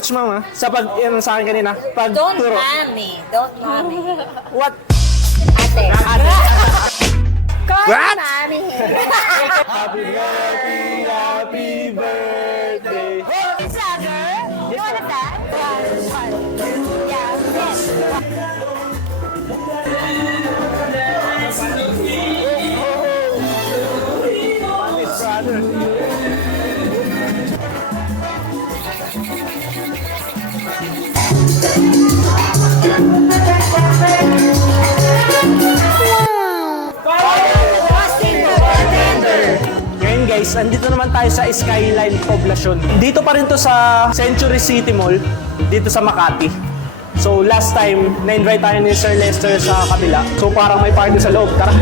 much, mama, sa sa akin kanina. Don't Pagturo. mommy. Don't mommy. What? Ate. Ate. Call What? mommy. Happy birthday, happy birthday. Sugar, you want a that? Yeah, this. Ngayon guys, andito naman tayo sa Skyline Poblacion. Dito pa rin to sa Century City Mall, dito sa Makati. So last time, na-invite tayo ni Sir Lester sa kabila. So parang may party sa loob. Tara!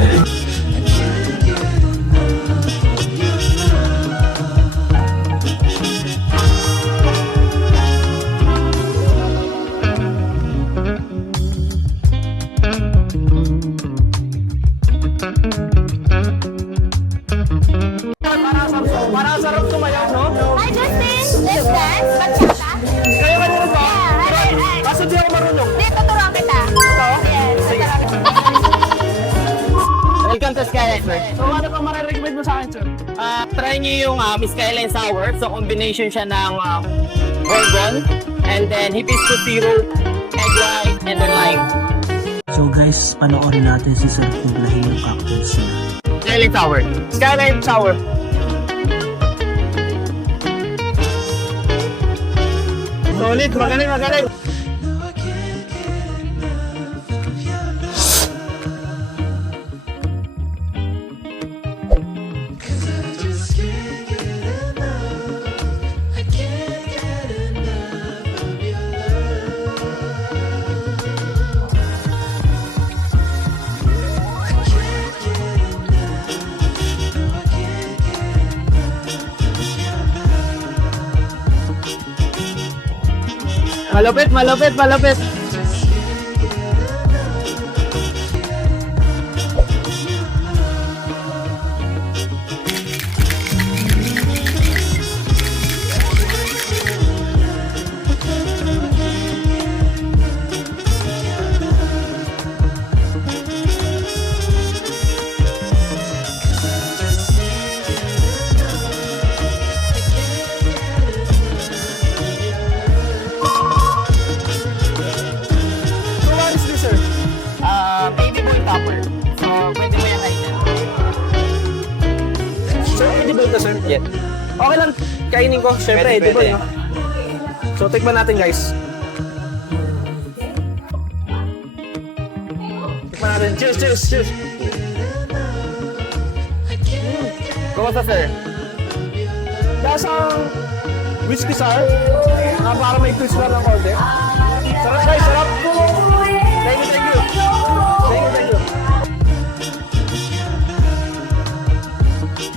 Parang sarap tumayaw, no? Hi, Justin. Let's dance. Bachata. Kayo kanina ba? Yeah, hi. Kaso di ako marunong. Hindi, tuturuan kita. Yes, tuturuan kita. Welcome to Skyline, sir. So ano pang marirecommend mo sa akin, sir? Try nyo yung Miss Skyline Sour. So, combination siya ng bourbon, and then hibiscus syrup, egg white, and then lime. So guys, panoorin natin si Sir Kublahin yung cocktails niya. Skyline Sour. Skyline Sour. Solid, magaling, magaling. Malupit, malupit, malupit. So what is this, sir? Baby boy topper. So, pwede mo yan right now. So edible to, sir? Yeah. Okay lang, kainin ko. Siyempre, Pwede, edible, pwede. no? So tikman natin, guys. Tikman natin. Cheers, cheers, cheers. Kumusta, sir? Lasang whiskey sour. Para may twist lang ng konti. Sarap, guys, sarap. Thank you, thank you. Thank you, thank you.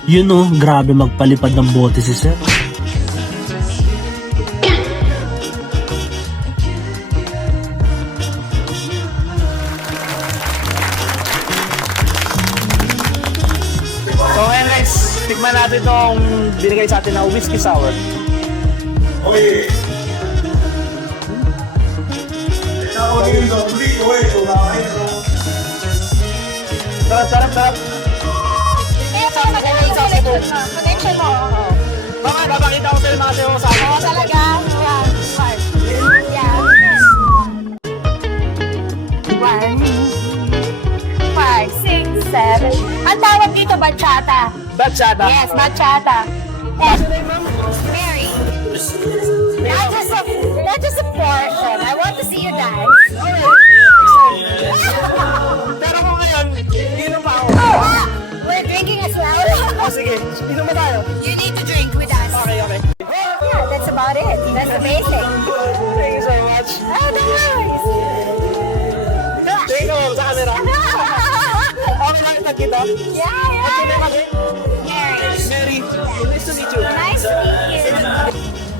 Yun oh, grabe magpalipad ng bote si Sir. So ngayon guys, tikman natin itong binigay sa atin na whiskey sour. Sarap, sarap, sarap. Kaya pa magaling sa potential mo. Baka papakita ko sa'yo mga sayo sa akin. Oo, talaga. Yeah, smart. Yeah. One, five, six, seven. Ang tawag dito, bachata. Bachata. Yes, bachata. What's your name, ma'am? Mary. Not just a portion. I want to see you dance. Pero kung ngayon, inom pa ako. Ah, we're drinking as well. O sige, inom ba tayo? You need to drink with us. Okay, okay. Yeah, that's about it. That's the basic. Thank you so much. Oh, no worries. Thank you, ma'am, sa camera. Okay, nakita kita. Yeah, yeah. Mary. Mary. Nice to meet you. Nice to meet you.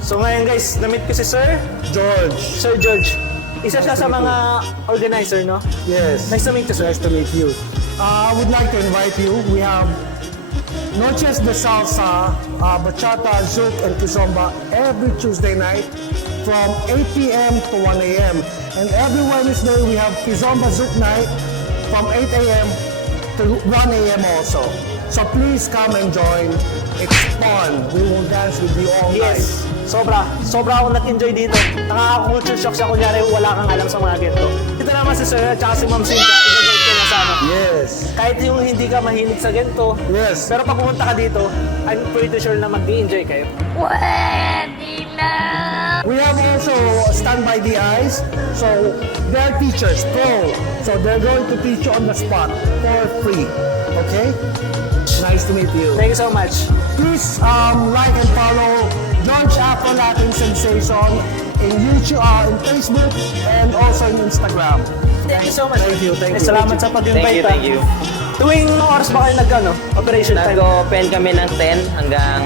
So ngayon guys, na-meet ko si Sir George. Sir George. Isa siya sa mga organizer, no? Yes. Nice to meet you, sir. Nice to meet you. I would like to invite you. We have Noches de Salsa, Bachata, Zouk, and Kizomba every Tuesday night from 8 p.m. to 1 a.m. And every Wednesday, we have Kizomba Zouk Night from 8 a.m. to 1 a.m. also. So please come and join. It's fun. We will dance with you all night. Yes. Sobra akong nag-enjoy dito. Nakaka-culture shock siya kunyari wala kang alam sa mga ganito. Ito naman si Sir at saka si Ma'am Cynthia. I-guide ko na sana. Yes. Kahit yung hindi ka mahilig sa ganito, Yes. pero pag pumunta ka dito, I'm pretty sure na mag-enjoy kayo. We have also Stand By the Eyes. So they're teachers, pro. So they're going to teach you on the spot for free. Okay? Nice to meet you. Thank you so much. Please like and follow George Afro Latin Sensation in YouTube, in Facebook, and also in Instagram. Thank you so much. Thank you, thank you. Salamat sa pag-invite. Thank you. Tuwing oras ba kayo operation time? Nag-open kami ng 10 hanggang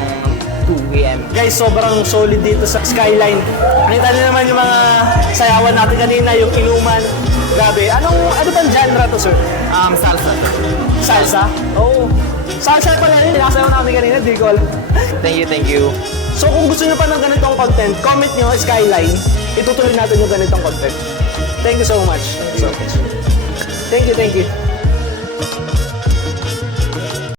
2 p.m. Guys, sobrang solid dito sa Skyline. Nakita niyo naman yung mga sayawan natin kanina, yung inuman. Grabe. Ano bang genre to, sir? Salsa. Salsa? Oo. Salsa pala yun. Nakasayaw namin kanina, di ko alam. Thank you. So kung gusto nyo pa ng ganitong content, comment nyo Skyline. Itutuloy natin yung ganitong content. Thank you so much. Thank you.